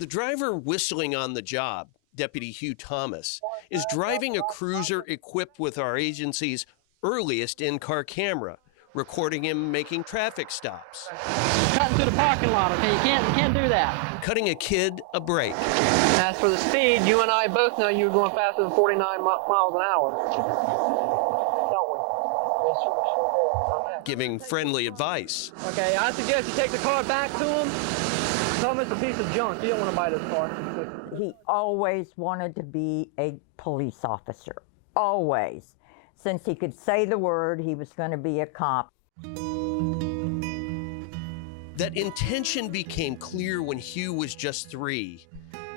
The driver whistling on the job, Deputy Hugh Thomas, is driving a cruiser equipped with our agency's earliest in-car camera, recording him making traffic stops. Cutting through the parking lot, okay? You can't do that. Cutting a kid a break. As for the speed, you and I both know you were going faster than 49 miles an hour. Don't we? Yes, sir, sure did. Giving friendly advice. Okay, I suggest you take the car back to him. Tell him it's a piece of junk. You don't want to buy this car. He always wanted to be a police officer. Always. Since he could say the word, he was going to be a cop. That intention became clear when Hugh was just 3,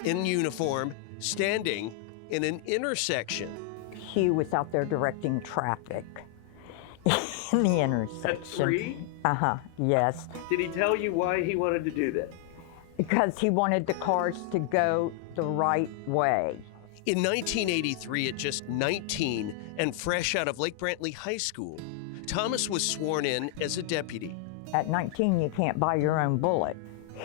in uniform, standing in an intersection. Hugh was out there directing traffic in the intersection. At 3? Yes. Did he tell you why he wanted to do that? Because he wanted the cars to go the right way. In 1983, at just 19 and fresh out of Lake Brantley High School, Thomas was sworn in as a deputy. At 19, you can't buy your own bullet.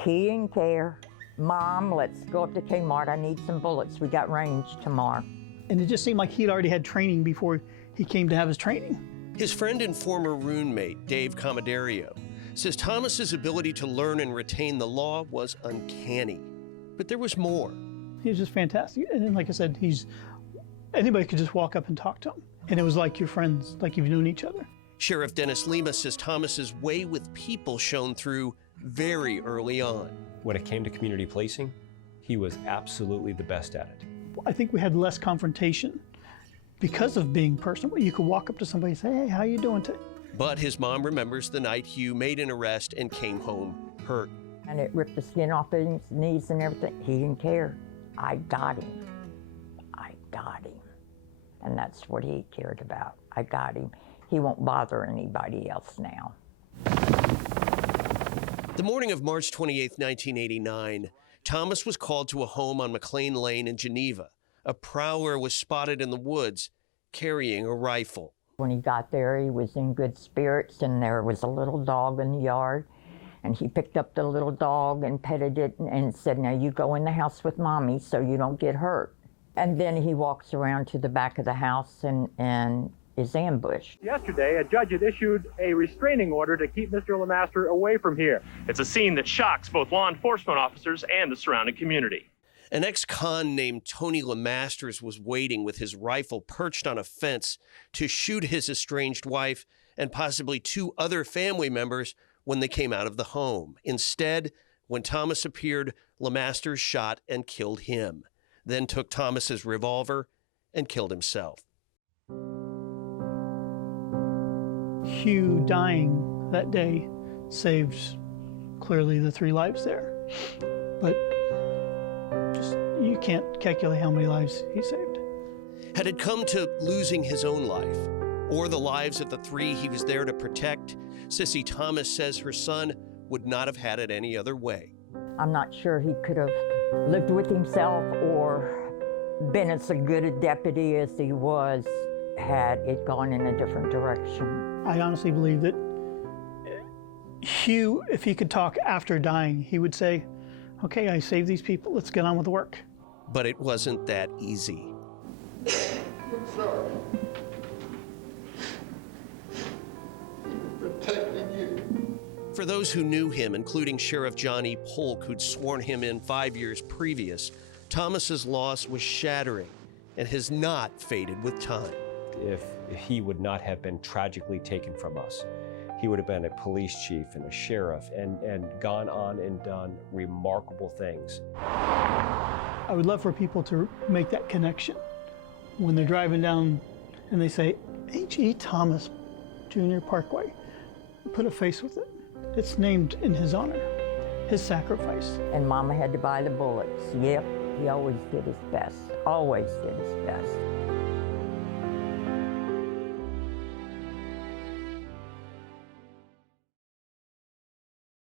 He didn't care. Mom, let's go up to Kmart. I need some bullets. We got range tomorrow. And it just seemed like he'd already had training before he came to have his training. His friend and former roommate, Dave Comadario, says Thomas's ability to learn and retain the law was uncanny. But there was more. He was just fantastic. And then, like I said, anybody could just walk up and talk to him. And it was like your friends, like you've known each other. Sheriff Dennis Lima says Thomas's way with people shone through very early on. When it came to community policing, he was absolutely the best at it. I think we had less confrontation because of being personal. You could walk up to somebody and say, hey, how you doing today? But his mom remembers the night Hugh made an arrest and came home hurt. And it ripped the skin off his knees and everything. He didn't care. I got him. I got him. And that's what he cared about. I got him. He won't bother anybody else now. The morning of March 28, 1989, Thomas was called to a home on McLean Lane in Geneva. A prowler was spotted in the woods carrying a rifle. When he got there, he was in good spirits, and there was a little dog in the yard. And he picked up the little dog and petted it and said, now you go in the house with Mommy so you don't get hurt. And then he walks around to the back of the house and is ambushed. Yesterday, a judge had issued a restraining order to keep Mr. Lemaster away from here. It's a scene that shocks both law enforcement officers and the surrounding community. An ex-con named Tony Lemasters was waiting with his rifle perched on a fence to shoot his estranged wife and possibly 2 other family members when they came out of the home. Instead, when Thomas appeared, Lemasters shot and killed him, then took Thomas's revolver and killed himself. Hugh dying that day saved clearly the 3 lives there. But just, you can't calculate how many lives he saved. Had it come to losing his own life, or the lives of the 3 he was there to protect, Sissy Thomas says her son would not have had it any other way. I'm not sure he could have lived with himself or been as good a deputy as he was had it gone in a different direction. I honestly believe that Hugh, if he could talk after dying, he would say, okay, I saved these people, let's get on with the work. But it wasn't that easy. I'm sorry. Protecting you. For those who knew him, including Sheriff Johnny Polk, who'd sworn him in 5 years previous, Thomas's loss was shattering and has not faded with time. If he would not have been tragically taken from us, he would have been a police chief and a sheriff and gone on and done remarkable things. I would love for people to make that connection when they're driving down and they say, H.E. Thomas Jr. Parkway. Put a face with it. It's named in his honor, his sacrifice. And Mama had to buy the bullets. Yep, he always did his best. Always did his best.